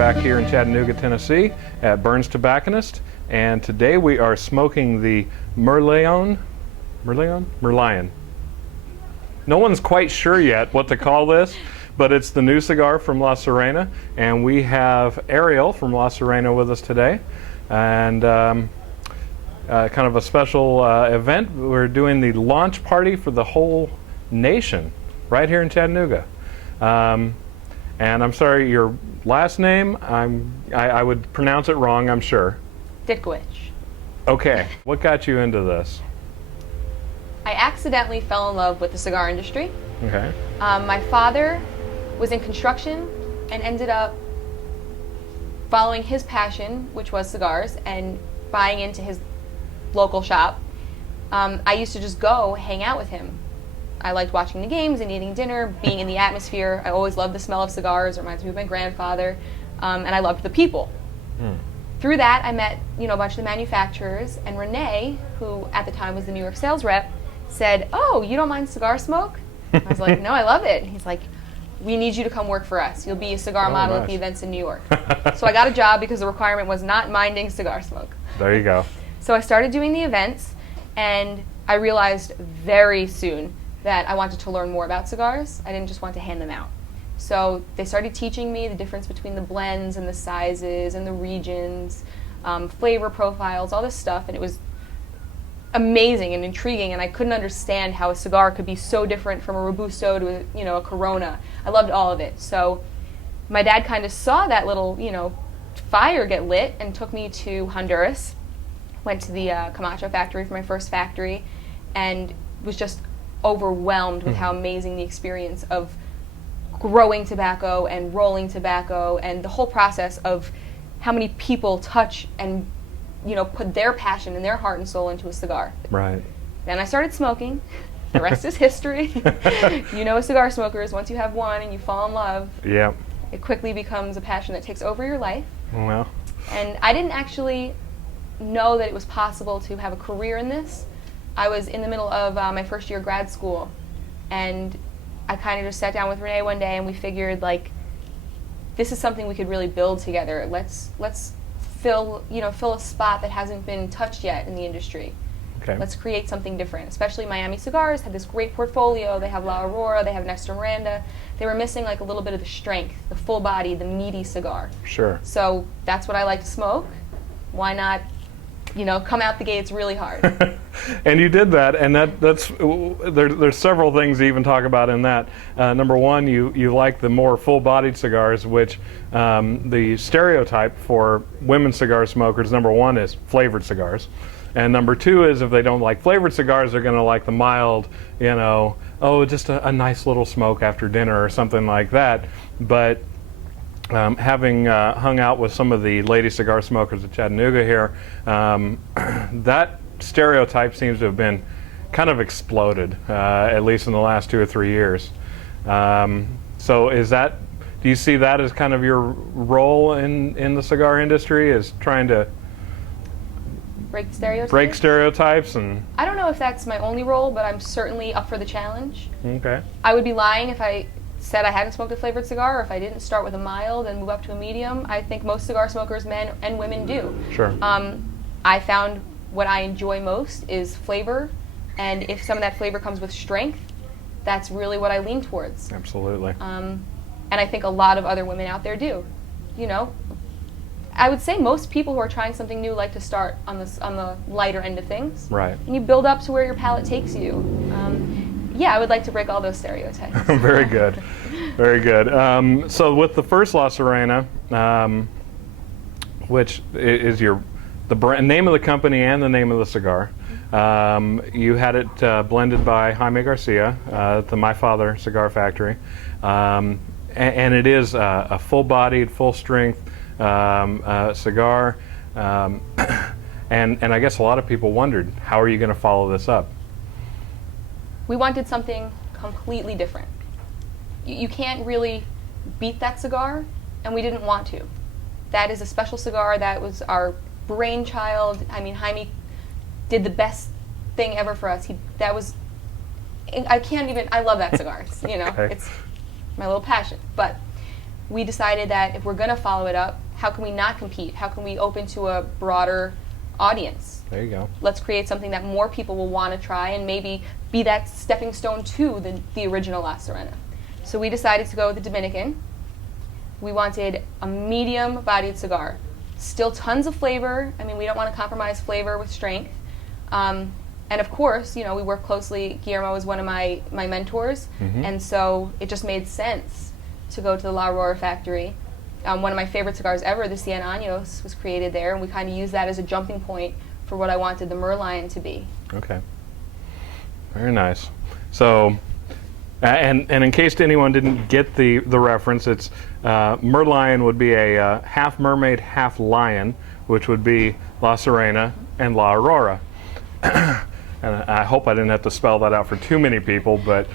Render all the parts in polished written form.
back here in Chattanooga, Tennessee at Burns Tobacconist, and today we are smoking the Merlion. No one's quite sure yet what to call this, but it's the new cigar from La Sirena, and we have Arielle from La Sirena with us today, and kind of a special event. We're doing the launch party for the whole nation right here in Chattanooga. And I'm sorry, your last name, I would pronounce it wrong, I'm sure. Ditkwich. Okay, what got you into this? I accidentally fell in love with the cigar industry. Okay. My father was in construction and ended up following his passion, which was cigars, and buying into his local shop. I used to just go hang out with him. I liked watching the games and eating dinner, being in the atmosphere. I always loved the smell of cigars. It reminds me of my grandfather. And I loved the people. Through that, I met a bunch of the manufacturers. And Renee, who at the time was the New York sales rep, said, "Oh, you don't mind cigar smoke?" I was like, "No, I love it." He's like, "We need you to come work for us. You'll be a cigar model nice. at the events in New York." So I got a job because the requirement was not minding cigar smoke. There you go. So I started doing the events, and I realized very soon that I wanted to learn more about cigars. I didn't just want to hand them out. So they started teaching me the difference between the blends and the sizes and the regions, flavor profiles, all this stuff, and it was amazing and intriguing, and I couldn't understand how a cigar could be so different from a Robusto to a Corona. I loved all of it. So my dad kind of saw that little fire get lit and took me to Honduras, went to the Camacho factory for my first factory, and was just overwhelmed with how amazing the experience of growing tobacco and rolling tobacco and the whole process of how many people touch and put their passion and their heart and soul into a cigar. Right. Then I started smoking. The rest is history. A cigar smoker is once you have one and you fall in love, Yeah. it quickly becomes a passion that takes over your life. Well. And I didn't actually know that it was possible to have a career in this. I was in the middle of my first year of grad school, and I kind of just sat down with Renee one day and we figured, this is something we could really build together. Let's fill a spot that hasn't been touched yet in the industry. Okay. Let's create something different. Especially Miami Cigars had this great portfolio. They have La Aurora, they have Nestor Miranda. They were missing a little bit of the strength, the full body, the meaty cigar. Sure. So that's what I like to smoke. Why not come out the gates really hard? And you did that, and there's several things to even talk about in that. Number one, you like the more full-bodied cigars, which the stereotype for women cigar smokers, number one, is flavored cigars. And number two is if they don't like flavored cigars, they're going to like the mild, just a nice little smoke after dinner or something like that. But having hung out with some of the lady cigar smokers at Chattanooga here, that stereotype seems to have been kind of exploded, at least in the last 2 or 3 years. So do you see that as kind of your role in the cigar industry, is trying to break stereotypes? And I don't know if that's my only role, but I'm certainly up for the challenge. Okay. I would be lying if I said I hadn't smoked a flavored cigar, or if I didn't start with a mild and move up to a medium. I think most cigar smokers, men and women, do. Sure. I found what I enjoy most is flavor, and if some of that flavor comes with strength, that's really what I lean towards. Absolutely. And I think a lot of other women out there do. I would say most people who are trying something new like to start on the lighter end of things. Right. And you build up to where your palate takes you. Yeah, I would like to break all those stereotypes. Very good. Very good. So with the first La Sirena, which is the brand name of the company and the name of the cigar, you had it blended by Jaime Garcia at the My Father Cigar Factory. And it is a full-bodied, full-strength cigar. And I guess a lot of people wondered, how are you going to follow this up? We wanted something completely different. You can't really beat that cigar, and we didn't want to. That is a special cigar. That was our brainchild. I mean, Jaime did the best thing ever for us. I love that cigar. Okay. It's my little passion. But we decided that if we're going to follow it up, how can we not compete? How can we open to a broader audience? There you go. Let's create something that more people will want to try and maybe be that stepping stone to the original La Sirena. So we decided to go with the Dominican. We wanted a medium-bodied cigar. Still tons of flavor. I mean, we don't want to compromise flavor with strength. And of course, you know, we work closely. Guillermo is one of my mentors, and so it just made sense to go to the La Aurora factory. One of my favorite cigars ever, the Cien Años, was created there, and we kind of used that as a jumping point for what I wanted the Merlion to be. Okay. Very nice. So, and in case anyone didn't get the reference, it's Merlion would be a half mermaid, half lion, which would be La Sirena and La Aurora. And I hope I didn't have to spell that out for too many people, but...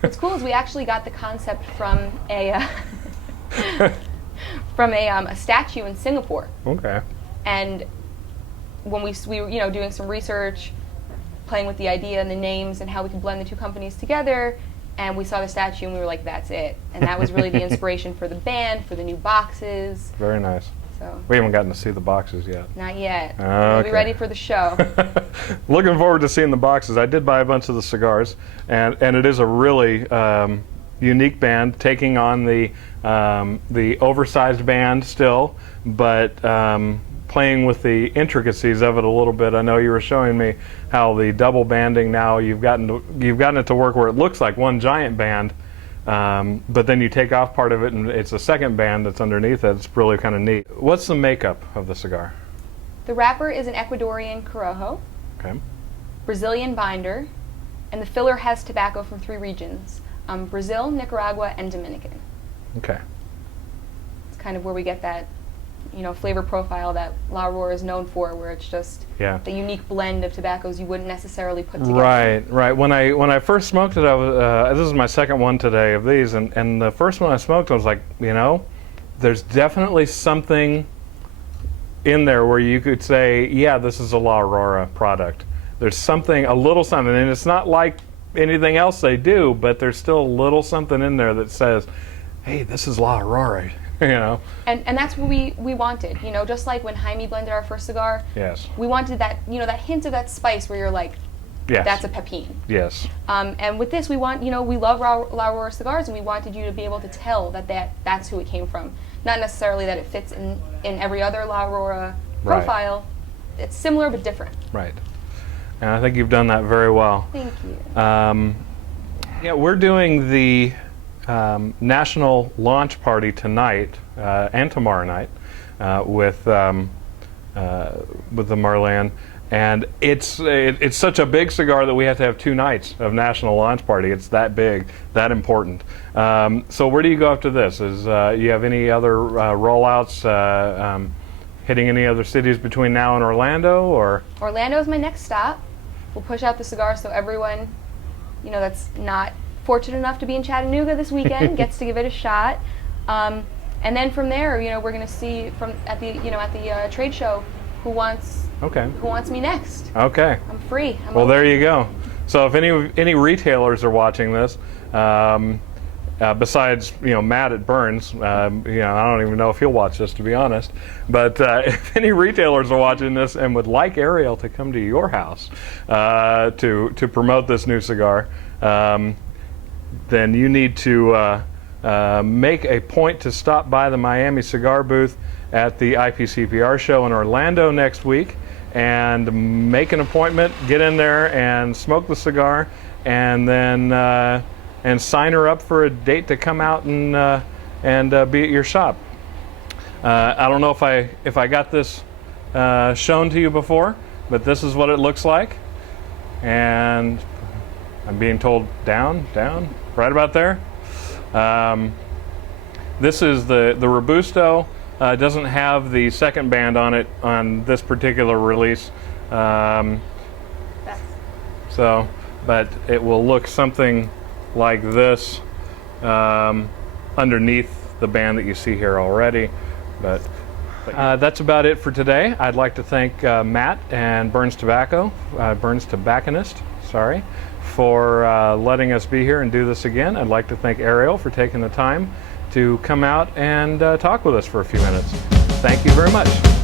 What's cool is we actually got the concept from a from a statue in Singapore. Okay. And when we were, you know, doing some research, playing with the idea and the names and how we could blend the two companies together, and we saw the statue and we were like, that's it. And that was really the inspiration for the band, for the new boxes. Very nice. So We haven't gotten to see the boxes yet. not yet. Okay. We'll be ready for the show. Looking forward to seeing the boxes. I did buy a bunch of the cigars, and it is a really unique band, taking on the oversized band still, but playing with the intricacies of it a little bit. I know you were showing me how the double banding now you've gotten it to work where it looks like one giant band, but then you take off part of it and it's a second band that's underneath it. It's really kind of neat. What's the makeup of the cigar? The wrapper is an Ecuadorian Corojo, Okay. Brazilian binder, and the filler has tobacco from 3 regions, Brazil, Nicaragua, and Dominican. Okay. It's kind of where we get that, you know, flavor profile that La Aurora is known for, where it's just Yeah. the unique blend of tobaccos you wouldn't necessarily put together. Right. When I first smoked it, I was this is my second one today of these, and the first one I smoked, I was like, you know, there's definitely something in there where you could say, yeah, this is a La Aurora product. There's something, a little something, and it's not like anything else they do, but there's still a little something in there that says, hey, this is La Aurora, you know. And that's what we wanted, you know, just like when Jaime blended our first cigar, Yes. we wanted that, you know, that hint of that spice where you're like, Yes. that's a pepin. Yes. And with this, we want, you know, we love La Aurora cigars, and we wanted you to be able to tell that's who it came from. Not necessarily that it fits in every other La Aurora Right. profile. It's similar but different. Right. And I think you've done that very well. Thank you. Yeah, we're doing the national launch party tonight and tomorrow night with the Merlion, and it's such a big cigar that we have to have 2 nights of national launch party. It's that big, that important. So where do you go after this? You have any other rollouts? Hitting any other cities between now and Orlando, or? Orlando is my next stop. We'll push out the cigar so everyone, you know, that's not fortunate enough to be in Chattanooga this weekend gets to give it a shot. And then from there, you know, we're going to see at the trade show who wants me next. Okay. I'm free. Well, there you go. So if any retailers are watching this, besides, you know, Matt at Burns, you know, I don't even know if he'll watch this, to be honest. But if any retailers are watching this and would like Arielle to come to your house to promote this new cigar, then you need to make a point to stop by the Miami Cigar booth at the IPCPR show in Orlando next week and make an appointment, get in there and smoke the cigar, and then and sign her up for a date to come out and be at your shop. I don't know if I got this shown to you before, but this is what it looks like, and I'm being told down, right about there. This is the Robusto. It doesn't have the second band on it on this particular release. So, but it will look something like this underneath the band that you see here already. But that's about it for today. I'd like to thank Matt and Burns Tobacconist, sorry, for letting us be here and do this again. I'd like to thank Arielle for taking the time to come out and talk with us for a few minutes. Thank you very much.